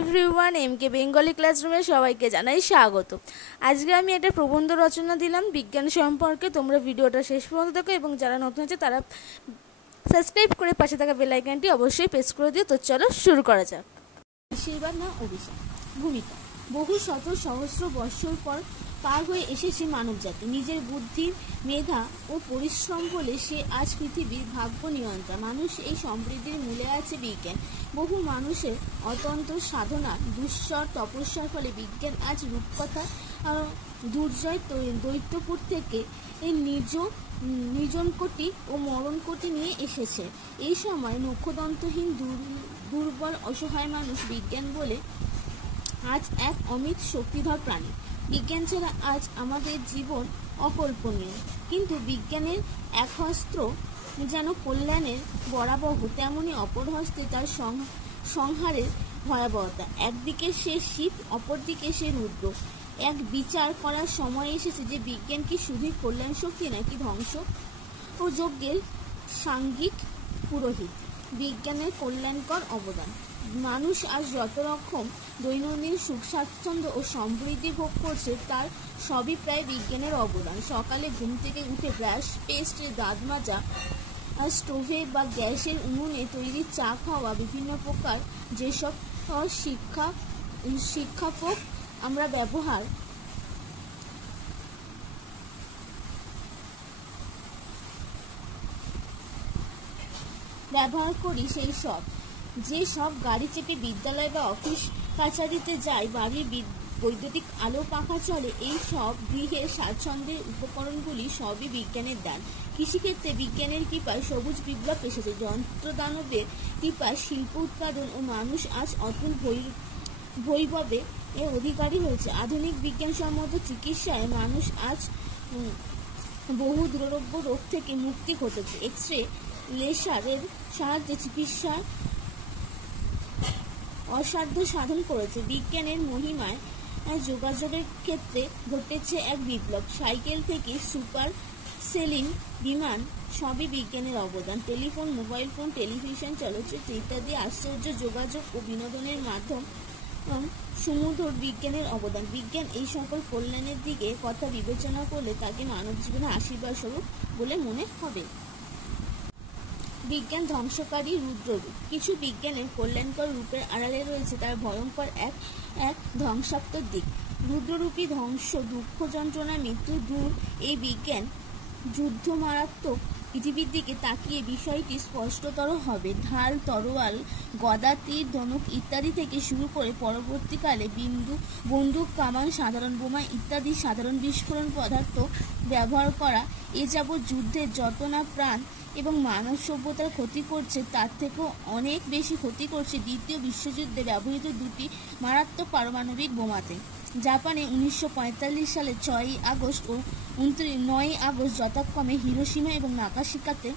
Everyone, এমকে Bengali ক্লাসরুমে সবাইকে জানাই স্বাগত। আজকে আমি একটা প্রবন্ধ রচনা দিলাম বিজ্ঞান সম্পর্কে। তোমরা ভিডিওটা শেষ পর্যন্ত দেখো এবং যারা নতুন আছে তারা সাবস্ক্রাইব করে পাশে থাকা বেল আইকনটি অবশ্যই প্রেস করে দিও। তো চলো শুরু করা যাক। আশীর্বাদ না অভিশাপ। ভূমিকা। বহু শত সহস্র বৎসর পর পার হয়ে এসেছে মানবজাতি। নিজের বুদ্ধি, মেধা ও পরিশ্রম বলে সে আজ পৃথিবীর ভাগ্য নিয়ন্ত্রণ। মানুষ এই সমৃদ্ধির মূলে আছে বিজ্ঞান। বহু মানুষের অতন্ত্র সাধনা, দুঃসর তপস্যার ফলে বিজ্ঞান আজ রূপকথা দুর্জয় দৈত্যপুর থেকে এই নির্জনকোটি ও মরণকোটি নিয়ে এসেছে। এই সময় নক্ষদন্তহীন দুর্বল অসহায় মানুষ বিজ্ঞান বলে আজ এক অমিত শক্তিধর প্রাণী। বিজ্ঞান ছাড়া আজ আমাদের জীবন অকল্পনীয়। কিন্তু বিজ্ঞানের এক হস্ত যেন কল্যাণের বরাবহ, তেমনি অপর হস্তে তার সংহারের ভয়াবহতা। একদিকে সে শিব, অপরদিকে সে রুদ্র। এক বিচার করার সময় এসেছে যে বিজ্ঞান কি শুধুই কল্যাণ শক্তি নাকি ধ্বংস ও যজ্ঞের সাঙ্গিক পুরোহিত। বিজ্ঞানের কল্যাণকর অবদান। মানুষ আজ যত রকম দৈনন্দিন সুখ স্বাচ্ছন্দ্য ও সমৃদ্ধি ভোগ করছে তার সবই প্রায় বিজ্ঞানের অবদান। সকালে ঘুম থেকে উঠে ব্রাশ, পেস্ট, দাঁত মাজা, স্টোভে বা গ্যাসের উনুনে তৈরি চা খাওয়া, বিভিন্ন প্রকার যেসব শিক্ষাপক আমরা ব্যবহার করি, সেই সব যে সব গাড়ি চেপে বিদ্যালয় বা অফিস কাছারিতে যায়, বাড়ির বৈদ্যুতিক আলো পাখা চলে, এই সব গৃহের স্বাচ্ছন্দ্যের উপকরণগুলি সবই বিজ্ঞানের দান। কৃষিক্ষেত্রে বিজ্ঞানের কৃপায় সবুজ বিপ্লব এসেছে। যন্ত্রদানবের কৃপায় শিল্প উৎপাদন ও মানুষ আজ অতুল বৈভবে এর অধিকারী হয়েছে। আধুনিক বিজ্ঞানসম্মত চিকিৎসায় মানুষ আজ বহু দুরারোগ্য রোগ থেকে মুক্তি ঘটেছে। এক্স-রে, লেসারের সাহায্যে চিকিৎসার অসাধ্য সাধন করেছে। বিজ্ঞানের মহিমায় যোগাযোগের ক্ষেত্রে ঘটেছে এক বিপ্লব। সাইকেল থেকে সুপার সেলিং বিমান, সবই বিজ্ঞানের অবদান। টেলিফোন, মোবাইল ফোন, টেলিভিশন, চলচ্চিত্র ইত্যাদি আশ্চর্য যোগাযোগ ও বিনোদনের মাধ্যম সুমধুর বিজ্ঞানের অবদান। বিজ্ঞান এই সকল কল্যাণের দিকে কথা বিবেচনা করলে তাকে মানব জীবনে আশীর্বাদ স্বরূপ বলে মনে হবে। বিজ্ঞান ধ্বংসকারী রুদ্ররূপ। কিছু বিজ্ঞানের কল্যাণকর রূপের আড়ালে রয়েছে তার ভয়ঙ্কর এক ধ্বংসাত্মক দিক। রুদ্ররূপী ধ্বংস, দুঃখ, যন্ত্রণা, মৃত্যু দূর এই বিজ্ঞান যুদ্ধ মারাত্মক পৃথিবীর দিকে তাকিয়ে বিষয়টি স্পষ্টতর হবে। ঢাল, তরোয়াল, গদা, তীর, ধনুক ইত্যাদি থেকে শুরু করে পরবর্তীকালে বন্দুক, কামান, সাধারণ বোমা ইত্যাদি সাধারণ বিস্ফোরণ পদার্থ ব্যবহার করা এ যাবৎ যুদ্ধের যত না প্রাণ এবং মানব সভ্যতার ক্ষতি করছে, তার থেকেও অনেক বেশি ক্ষতি করছে দ্বিতীয় বিশ্বযুদ্ধে ব্যবহৃত দুটি মারাত্মক পারমাণবিক বোমাতে। জাপানে 1945 সালে 6ই আগস্ট ও 9ই আগস্ট যথাক্রমে হিরোশিমা এবং নাগাসাকিতে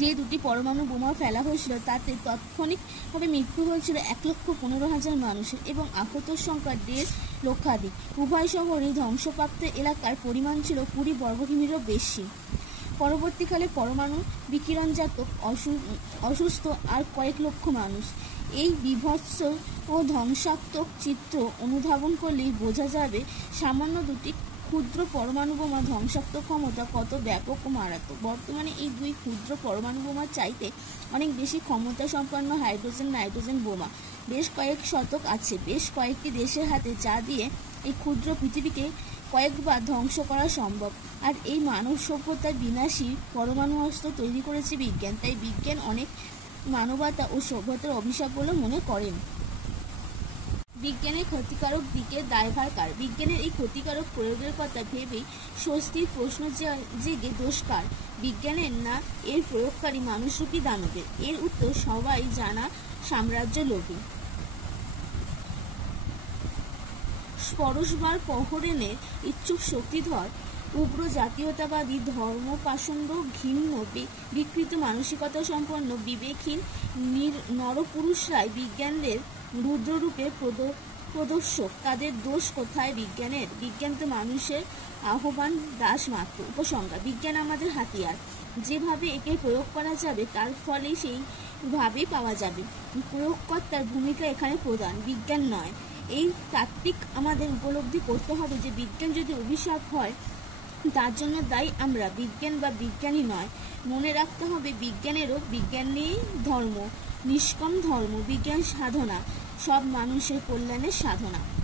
যে দুটি পরমাণু বোমা ফেলা হয়েছিল তাতে তাৎক্ষণিকভাবে মৃত্যু হয়েছিল 1,15,000 মানুষের এবং আহতর সংখ্যা 1.5 লক্ষাধিক। উভয় শহরেই ধ্বংসপ্রাপ্ত এলাকার পরিমাণ ছিল 20 বর্গকিমিরও বেশি। পরবর্তীকালে পরমাণু বিকিরণজাত অসুস্থ আর কয়েক লক্ষ মানুষ। এই বীভৎস ও ধ্বংসাত্মক চিত্র অনুধাবন করলেই বোঝা যাবে সামান্য দুটি ক্ষুদ্র পরমাণু বোমা ধ্বংসাত্মক ক্ষমতা কত ব্যাপক ও মারাত্মক। বর্তমানে এই দুই ক্ষুদ্র পরমাণু বোমার চাইতে অনেক বেশি ক্ষমতা সম্পন্ন হাইড্রোজেন, নাইট্রোজেন বোমা বেশ কয়েক শতক আছে বেশ কয়েকটি দেশের হাতে, যা দিয়ে এই ক্ষুদ্র পৃথিবীকে কয়েকবার ধ্বংস করা সম্ভব। আর এই মানব সভ্যতার বিনাশী পরমাণু অস্ত্র তৈরি করেছে বিজ্ঞান। তাই বিজ্ঞান অনেক মানবতা ও সভ্যতার অভিশাপ বলে মনে করেন। বিজ্ঞানের ক্ষতিকারক দিকের দায়ভার কার? বিজ্ঞানের এই ক্ষতিকারক প্রয়োগের কথা ভেবেই স্বস্তির প্রশ্ন জেগে দোষ কার? বিজ্ঞানের না এর প্রয়োগকারী মানুষরূপী দানবের? এর উত্তর সবাই জানা, সাম্রাজ্য লোভী। পরশবার প্রহরণের ইচ্ছুক শক্তিধর উগ্র জাতীয়তাবাদী ধর্মপাষণ্ড ঘৃণ্য বিকৃত মানসিকতা সম্পন্ন বিবেকহীন নরপুরুষরাই বিজ্ঞানের রুদ্ররূপের প্রদর্শক। তাদের দোষ কোথায় বিজ্ঞানের? বিজ্ঞান তো মানুষের আহ্বান দাস মাত্র। উপসংহার: বিজ্ঞান আমাদের হাতিয়ার। যেভাবে একে প্রয়োগ করা যাবে তার ফলে ভাবেই পাওয়া যাবে। প্রয়োগকর্তার ভূমিকা এখানে প্রধান, বিজ্ঞান নয়। এই তাত্ত্বিক আমাদের উপলব্ধি করতে হবে যে বিজ্ঞান যদি অভিশাপ হয় তার জন্য দায়ী আমরা, বিজ্ঞান বা বিজ্ঞানী নয়। মনে রাখতে হবে বিজ্ঞানেরও বিজ্ঞান নিয়েই ধর্ম, নিষ্কাম ধর্ম, বিজ্ঞান সাধনা, সব মানুষের কল্যাণের সাধনা।